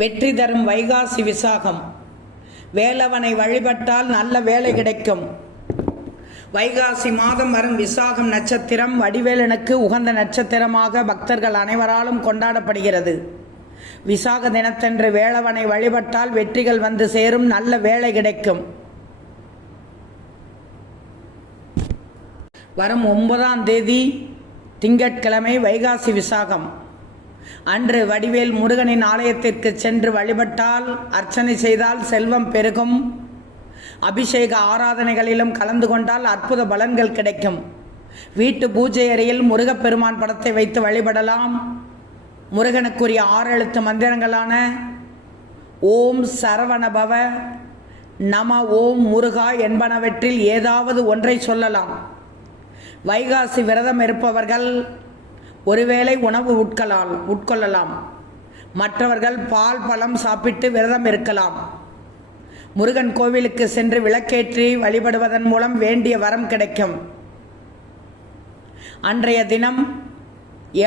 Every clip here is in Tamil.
வெற்றி தரும் வைகாசி விசாகம். வேலவனை வழிபட்டால் நல்ல வேலை கிடைக்கும். வைகாசி மாதம் வரும் விசாகம் நட்சத்திரம் வடிவேலனுக்கு உகந்த நட்சத்திரமாக பக்தர்கள் அனைவராலும் கொண்டாடப்படுகிறது. விசாக தினத்தன்று வேலவனை வழிபட்டால் வெற்றிகள் வந்து சேரும், நல்ல வேலை கிடைக்கும். வரும் 9ஆம் தேதி திங்கட்கிழமை வைகாசி விசாகம் அன்று வடிவேல் முருகனின் ஆலயத்திற்கு சென்று வழிபட்டால், அர்ச்சனை செய்தால் செல்வம் பெருகும். அபிஷேக ஆராதனைகளிலும் கலந்து கொண்டால் அற்புத பலன்கள் கிடைக்கும். வீட்டு பூஜை அறையில் முருகப்பெருமான் படத்தை வைத்து வழிபடலாம். முருகனுக்குரிய 6 எழுத்து மந்திரங்களான ஓம் சரவணபவ, நம ஓம் முருகா என்பனவற்றில் ஏதாவது ஒன்றை சொல்லலாம். வைகாசி விரதம் இருப்பவர்கள் ஒருவேளை உணவு உட்கொள்ளலாம். மற்றவர்கள் பால் பழம் சாப்பிட்டு விரதம் இருக்கலாம். முருகன் கோவிலுக்கு சென்று விளக்கேற்றி வழிபடுவதன் மூலம் வேண்டிய வரம் கிடைக்கும். அன்றைய தினம்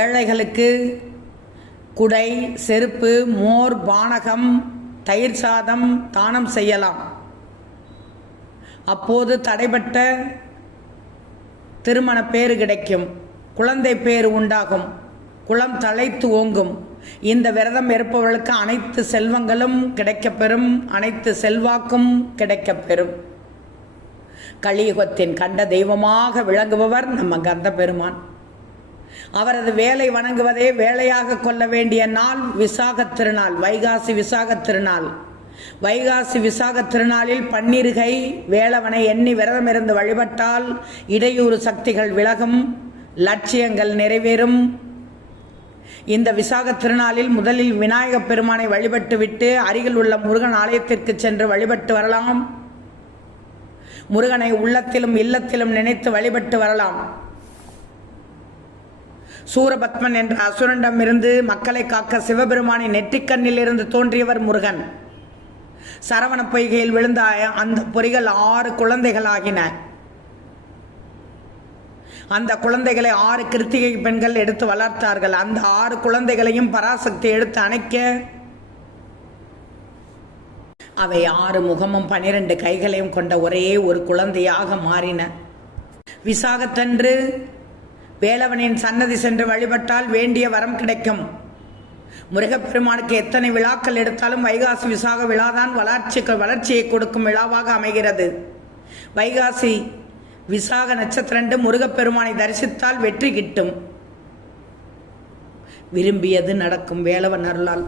ஏழைகளுக்கு குடை, செருப்பு, மோர், பானகம், தயிர் சாதம் தானம் செய்யலாம். அப்போது தடைபட்ட திருமண பேறு கிடைக்கும். குழந்தை பேறு உண்டாகும். குலம் தழைத்து ஓங்கும். இந்த விரதம் இருப்பவர்களுக்கு அனைத்து செல்வங்களும் கிடைக்கப்பெறும். அனைத்து செல்வாக்கும் கிடைக்கப்பெறும். கலியுகத்தின் கண்ட தெய்வமாக விளங்குபவர் நம்ம கந்த பெருமான். அவரது வேலை வணங்குவதே வேலையாக கொள்ள வேண்டிய நாள் விசாக திருநாள், வைகாசி விசாக திருநாள். வைகாசி விசாக திருநாளில் பன்னிருகை வேலவனை எண்ணி விரதம் இருந்து வழிபட்டால் இடையூறு சக்திகள் விலகும், லட்சியங்கள் நிறைவேறும். இந்த விசாக திருநாளில் முதலில் விநாயகப் பெருமானை வழிபட்டு விட்டு அருகில் உள்ள முருகன் ஆலயத்திற்கு சென்று வழிபட்டு வரலாம். முருகனை உள்ளத்திலும் இல்லத்திலும் நினைத்து வழிபட்டு வரலாம். சூரபத்மன் என்ற அசுரனிடமிருந்து மக்களை காக்க சிவபெருமானின் நெற்றிக்கண்ணில் இருந்து தோன்றியவர் முருகன். சரவண பொய்கையில் விழுந்த அந்த பொறிகள் 6 குழந்தைகளாகின. அந்த குழந்தைகளை 6 கிருத்திகை பெண்கள் எடுத்து வளர்த்தார்கள். அந்த 6 குழந்தைகளையும் பராசக்தி எடுத்து அணைக்க அவை 6 முகமும் 12 கைகளையும் கொண்ட ஒரே ஒரு குழந்தையாக மாறின. விசாகத்தன்று வேலவனின் சன்னதி சென்று வழிபட்டால் வேண்டிய வரம் கிடைக்கும். முருகப்பெருமானுக்கு எத்தனை விழாக்கள் எடுத்தாலும் வைகாசி விசாக விழாதான் வளர்ச்சியை கொடுக்கும் விழாவாக அமைகிறது. வைகாசி விசாக நட்சத்திரண்டு முருகப்பெருமானை தரிசித்தால் வெற்றி கிட்டும். விரும்பியது நடக்கும் வேலவன் அருளால்.